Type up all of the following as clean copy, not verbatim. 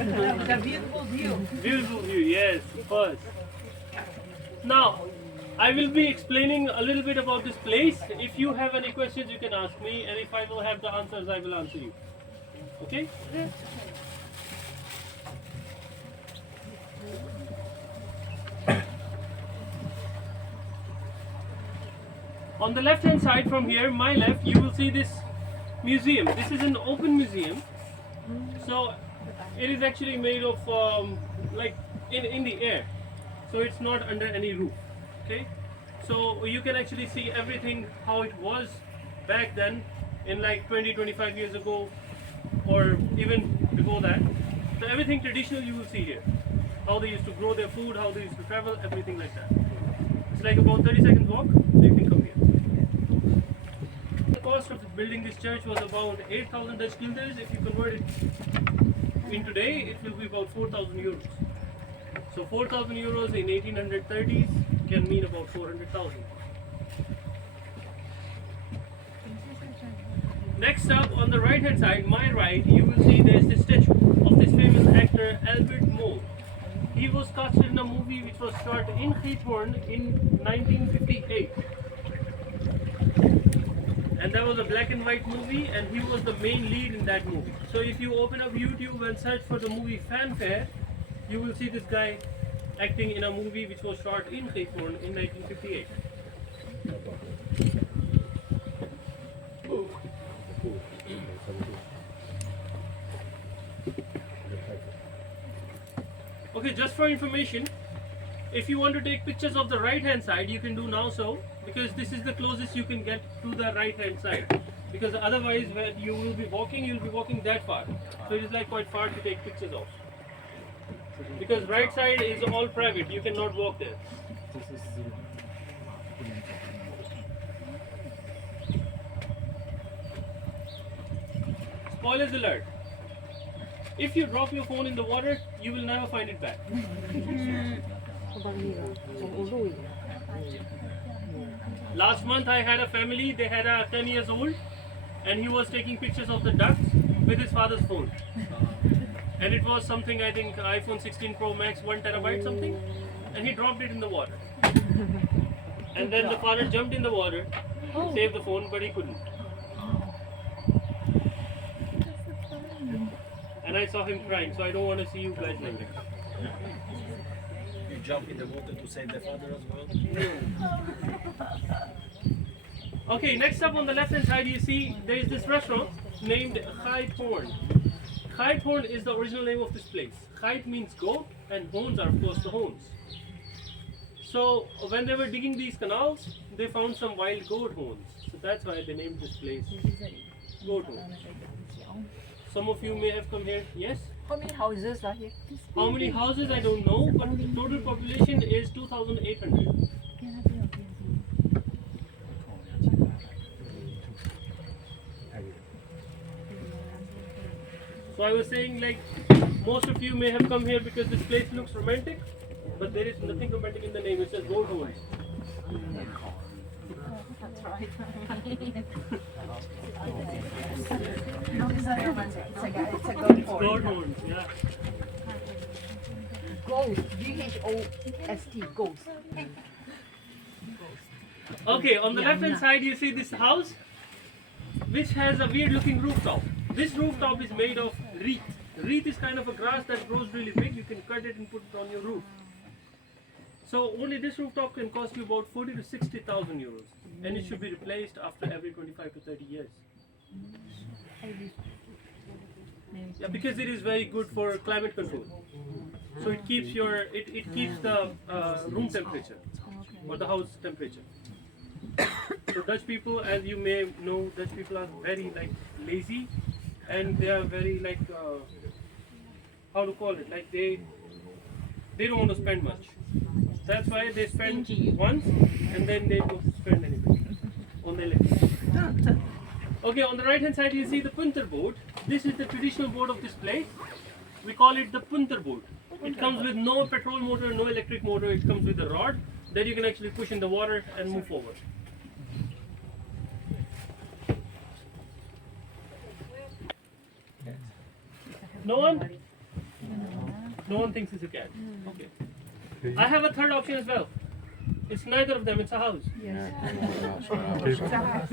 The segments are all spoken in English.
It's a beautiful view. Beautiful view, yes, of course. Now, I will be explaining a little bit about this place. If you have any questions, you can ask me, and if I will have the answers, I will answer you. Okay? On the left hand side from here, my left, you will see this museum. This is an open museum. So it is actually made of like in the air. So it's not under any roof. Okay? So you can actually see everything how it was back then in like 20-25 years ago or even before that. So everything traditional you will see here. How they used to grow their food, how they used to travel, everything like that. It's like about 30 seconds walk, so you can come here. The cost of building this church was about 8,000 Dutch guilders. If you convert it in today, it will be about 4,000 euros. So 4,000 euros in 1830s can mean about 400,000. Next up, on the right hand side, my right, you will see there's this statue of this famous actor Albert Moll. He was casted in a movie which was shot in Giethoorn in 1958. And that was a black and white movie, and he was the main lead in that movie. So if you open up YouTube and search for the movie Fanfare, you will see this guy acting in a movie which was shot in Giethoorn in 1958. Okay, just for information, if you want to take pictures of the right hand side, you can do now so, because this is the closest you can get to the right hand side. Because otherwise, when you will be walking that far. So it is like quite far to take pictures of. Because right side is all private, you cannot walk there. Spoilers alert. If you drop your phone in the water, you will never find it back. Last month I had a family, they had a 10 years old, and he was taking pictures of the ducks with his father's phone. And it was something, I think iPhone 16 Pro Max 1 terabyte something, and he dropped it in the water. And then the father jumped in the water, saved the phone, but he couldn't. And I saw him crying, so I don't want to see you guys like that. You jump in the water to save the father as well? Okay, next up on the left hand side you see there is this restaurant named Giethoorn. Giethoorn is the original name of this place. Geit means goat and horns are of course the horns. So when they were digging these canals, they found some wild goat horns. So that's why they named this place Goat Horns. Some of you may have come here, yes? How many houses are here? How many houses I don't know, but the total population is 2,800. So I was saying like most of you may have come here because this place looks romantic, but there is nothing romantic in the name, it says Goat Horns. That's right. It's a goat horn. Goat Horns, yeah. Ghost. G-H-O-S-T. Ghost. Okay, on the left hand side you see this house which has a weird looking rooftop. This rooftop is made of reet. Reet is kind of a grass that grows really big. You can cut it and put it on your roof. So only this rooftop can cost you about 40 to 60,000 euros, and it should be replaced after every 25 to 30 years. Yeah, because it is very good for climate control. So it keeps it keeps the room temperature or the house temperature. So Dutch people, as you may know, Dutch people are very like lazy, and they are very like how to call it, like they don't want to spend much. That's why they spend once and then they don't spend anything on their lips. Okay, on the right hand side you see the punter boat. This is the traditional boat of this place. We call it the punter boat. It comes with no petrol motor, no electric motor. It comes with a rod that you can actually push in the water and move forward. No one? No one thinks it's a cat. Okay. I have a third option as well. It's neither of them. It's a house. Yes. It's It's a house.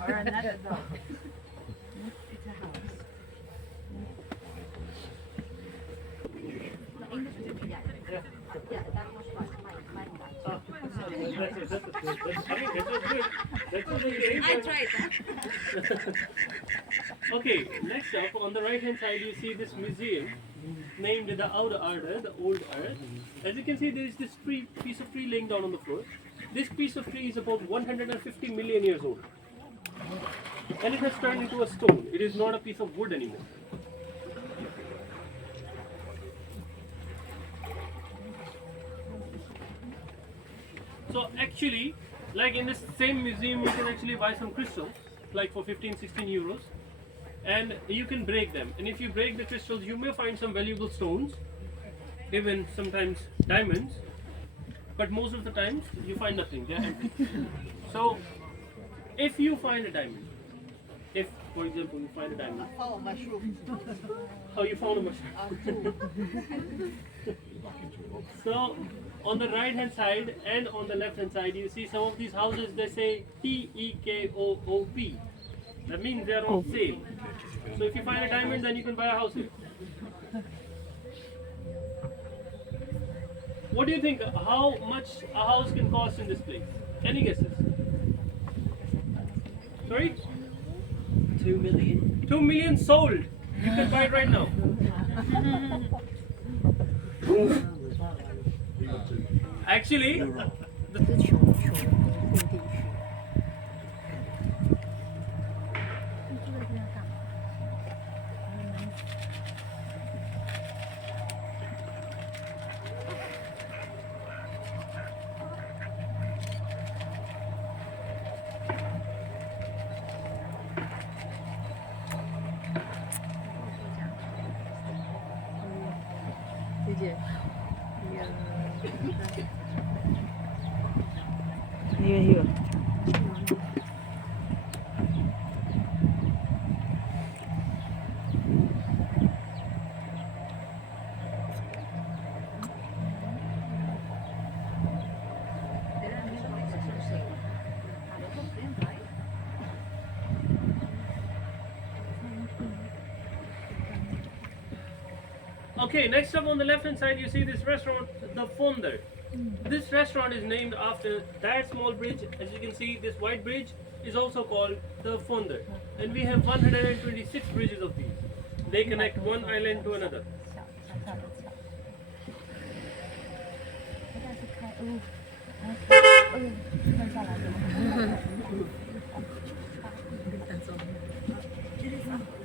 Or another dog. It's a house. Okay, next up, on the right hand side, you see this museum named the Oude Aarde, the Old Earth. As you can see, there is this piece of tree laying down on the floor. This piece of tree is about 150 million years old. And it has turned into a stone. It is not a piece of wood anymore. So actually, like in this same museum, you can actually buy some crystals, like for 15-16 euros, and you can break them. And if you break the crystals, you may find some valuable stones, even sometimes diamonds, but most of the times you find nothing, they're empty. So if you find a diamond, if for example you find a diamond, Oh, mushroom. how you found a mushroom? So on the right hand side and on the left hand side, you see some of these houses, they say TEKOOP. That means they are on sale. So if you find a diamond, then you can buy a house here. What do you think? How much a house can cost in this place? Any guesses? Sorry? 2 million. 2 million sold. You can buy it right now. Actually, 是穷地区。你住在这边干嘛？ 谢谢。Here. okay, next up on the left hand side, you see this restaurant, the Fonder. This restaurant is named after that small bridge. As you can see, this white bridge is also called the Fonder. And we have 126 bridges of these. They connect one island to another.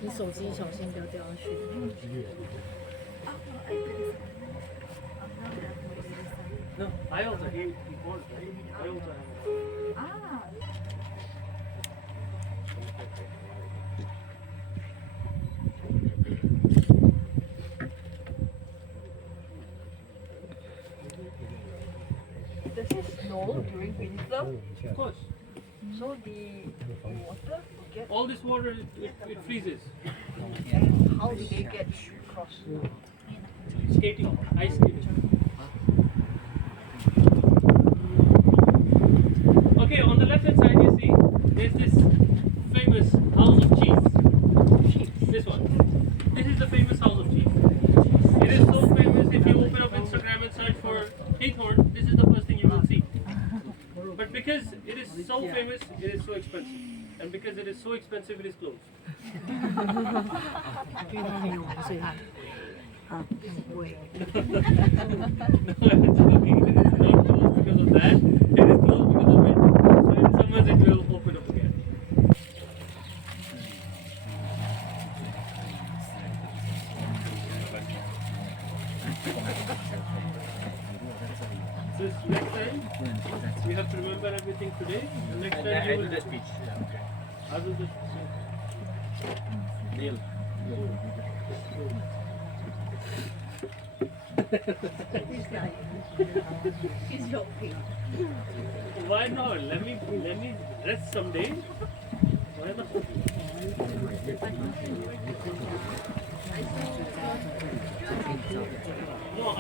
你手机小心不要掉下去。 No, I also he bought it, right? I also have. Ah. Does it snow during winter? Of course. So the water get. All this water, it freezes. And how do they get across? Skating, ice skating. Okay, on the left hand side you see there's this famous house of cheese. This one. This is the famous house of cheese. It is so famous, if you open up Instagram and search for Haythorn, this is the first thing you will see. But because it is so famous, it is so expensive. And because it is so expensive, it is closed. 因为它很有名，所以它很贵。 No, it's joking. It is not closed because of that. It is closed because of it. So in summers it will open up again. This next time, you have to remember everything today. And next time I you do will the speech. Yeah, okay. I will just Neil. He's joking. why not? Let me rest someday. Why not?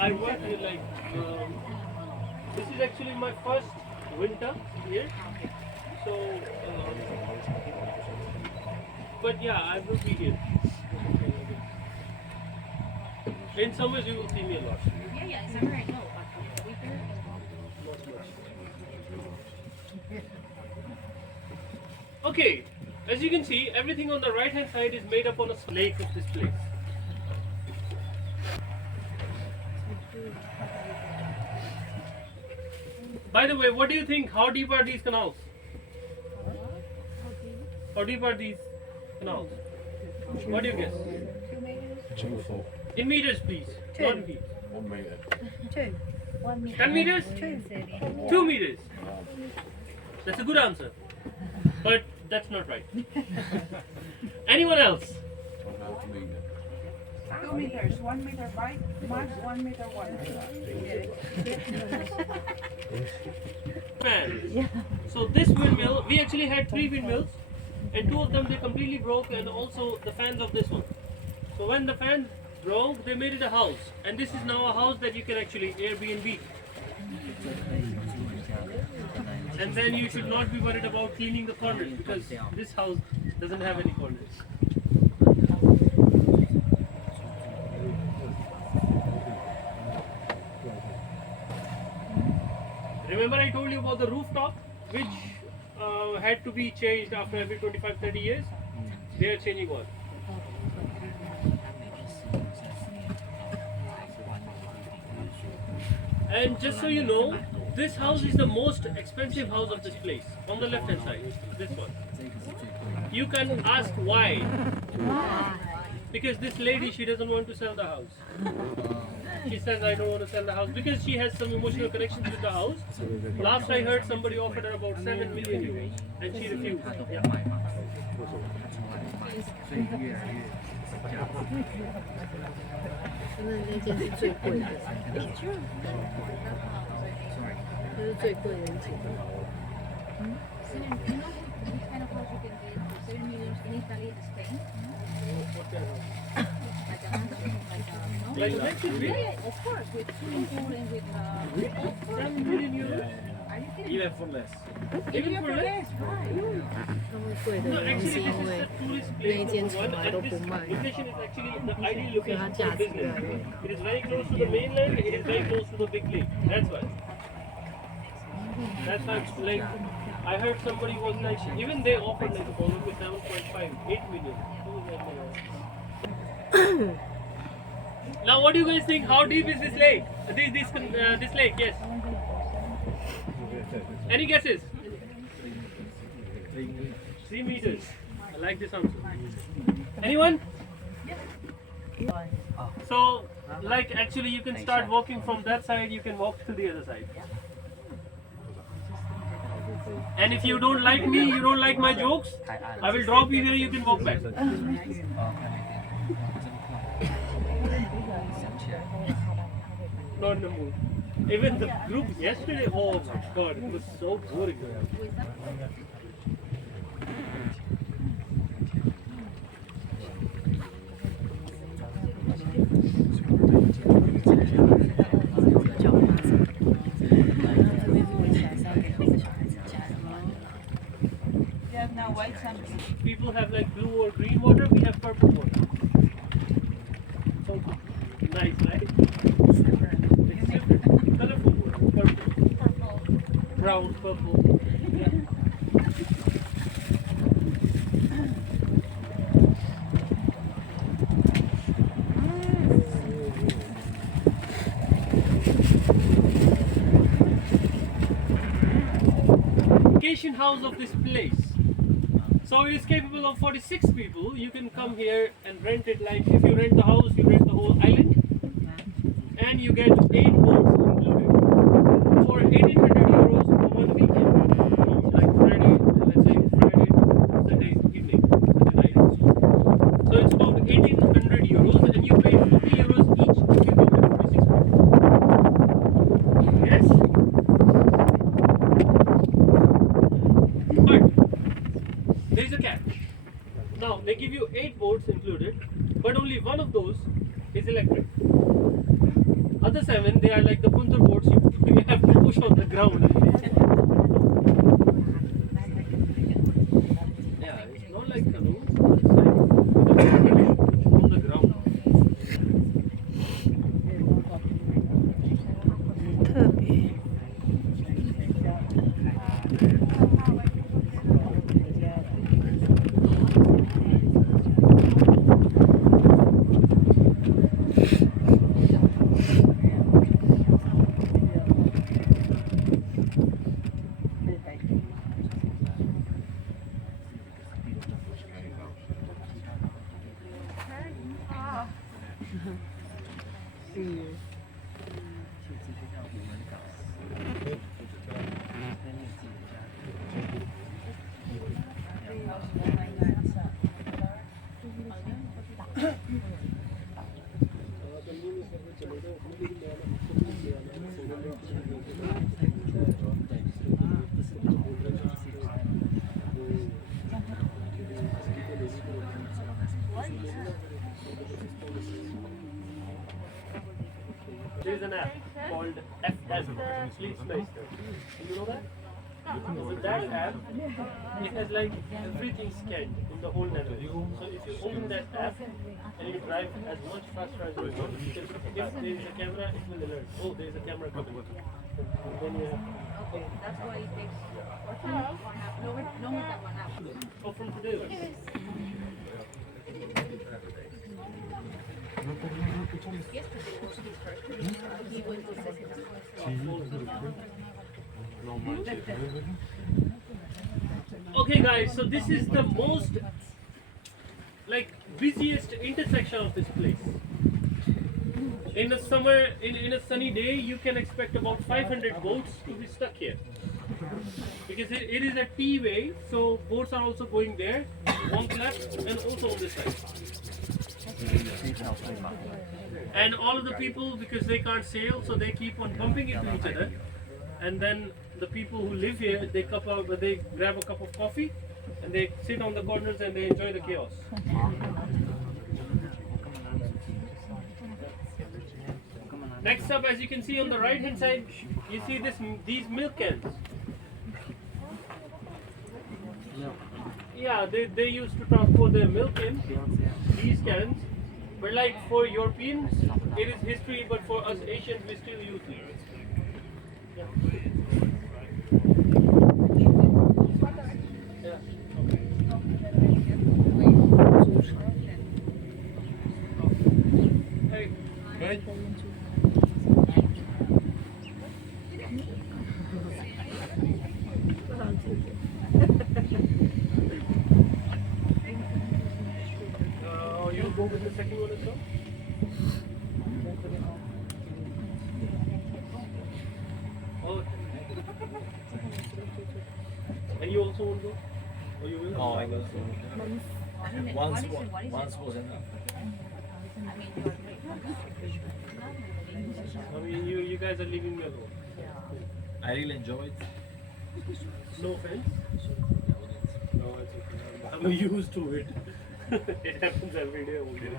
I work here like this is actually my first winter here. So, but yeah, I will be here. In summers, you will see me a lot. Yeah, in summer I know, but winter is Okay, as you can see, everything on the right hand side is made up on a lake of this place. By the way, what do you think? How deep are these canals? How deep are these canals? What do you guess? 2 foot, In meters, please. Not in feet. 1 metre. 2. 10 meters? 2 meters. That's a good answer. But that's not right. Anyone else? 1.5 metre. 2 meters. 1 meter wide, max 1 meter wide. Man. So this windmill, we actually had 3 windmills, and 2 of them they completely broke, and also the fans of this one. So when the fans broke, they made it a house, and this is now a house that you can actually Airbnb. And then you should not be worried about cleaning the corners because this house doesn't have any corners. Remember I told you about the rooftop which had to be changed after every 25-30 years? They are changing one. And just so you know, this house is the most expensive house of this place. On the left hand side, this one. You can ask why. Because this lady, she doesn't want to sell the house. She says, I don't want to sell the house because she has some emotional connections with the house. Last I heard, somebody offered her about 7 million euros and she refused. Yeah. 真的那间是最贵的，这是最贵的一间。 you know which kind of house you can get for 7 million in Italy and Spain? Like a mansion, no? Like that should be Yeah, of course, with swimming pool and with of course. 7 million euros. Are you kidding? Even for less. Even for less? Right. 他们贵的 No, 原因 actually 是 this 因 is 为 a tourist 那一 place 间 number 从 one 来都 and 不 this 卖， location is actually the ideal 所以它 location 价 for 值越 business. 来越高。 It is very close to the mainland, it is very close to the big lake. That's why. That's why it's like, I heard somebody was like, even they offered like probably 7.5, 8 million. Now what do you guys think? How deep is this lake? This lake, yes. Any guesses? 3 meters. I like this answer. Anyone? So, like actually you can start walking from that side, you can walk to the other side. And if you don't like me, you don't like my jokes, I will drop you here, you can walk back. Not in the mood. Even the group yesterday, oh my god, it was so boring. You have now white sand. People have like blue or green water, we have purple water. So nice, right? It's different. Colorful water. Purple. Brown, purple. Yeah. Vacation house of this place. So it is capable of 46 people. You can come here and rent it. Like if you rent the house, you rent the whole island, and you get 8 boats included for 1,800 euros for 1 weekend. From like Friday, let's say Friday to Sunday evening, Sunday night. So it's about 1,800 euros, and you pay 50 euros each if you come with 46 people. Yes. But there is a catch. Now they give you 8 boats included, but only one of those is electric. other 7 they are like the punta boats. You have to push on the ground. Yeah, it's not like canoe. It's like on the ground. 特别。There is an app called FS, Fleetsmeister. You know that? So that app, it has like everything scanned in the whole network. So if you open that app and you drive as much faster as you want, because if there is a camera, it will alert. Oh, there is a camera coming. Then you have, Okay, that's why it takes 1 hour. No more than 1 hour. oh, from today. Yesterday was his first day. He went to Okay guys, so this is the most like busiest intersection of this place. In the summer, in a sunny day, you can expect about 500 boats to be stuck here. Because it is a T-way, so boats are also going there, one left and also on this side. And all of the people, because they can't sail, so they keep on bumping into each other. And then the people who live here, they grab a cup of coffee and they sit on the corners and they enjoy the chaos. Next up, as you can see on the right hand side, you see these milk cans. Yeah, they used to transport their milk in these cans. But like for Europeans, it is history, but for us Asians, we still use these. Yeah. Yeah. Hey. Right? You go with the second one as well? Oh. And you also want to go? Or you will? Oh, I go. Once was enough. I mean, you guys are leaving me alone. I really enjoyed it. No offense? No, it's okay. I'm used to it. It happens every day only.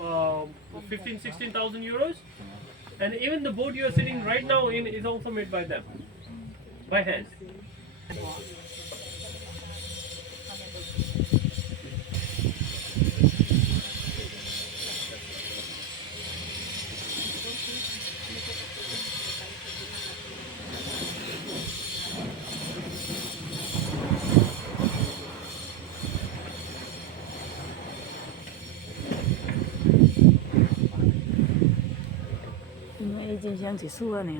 Um, 16,000 euros, and even the boat you are sitting right now in is also made by them, by hand.真想一次啊，呢。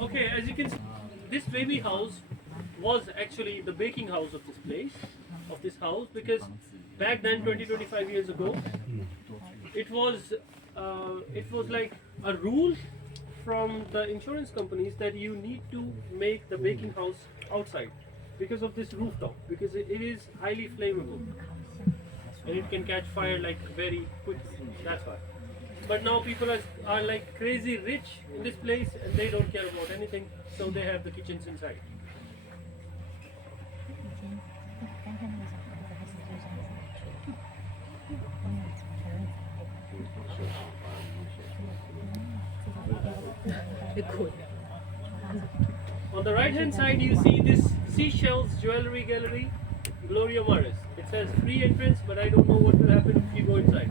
Okay, as you can see, this baby house was actually the baking house of this place, of this house, because back then, 25 years ago, it was like a rule from the insurance companies that you need to make the baking house outside because of this rooftop, because it is highly flammable and it can catch fire like very quickly. That's why. But now people are like crazy rich in this place and they don't care about anything, so they have the kitchens inside. On the right hand side you see this seashells jewelry gallery, Gloria Maris. It says free entrance, but I don't know what will happen if you go inside.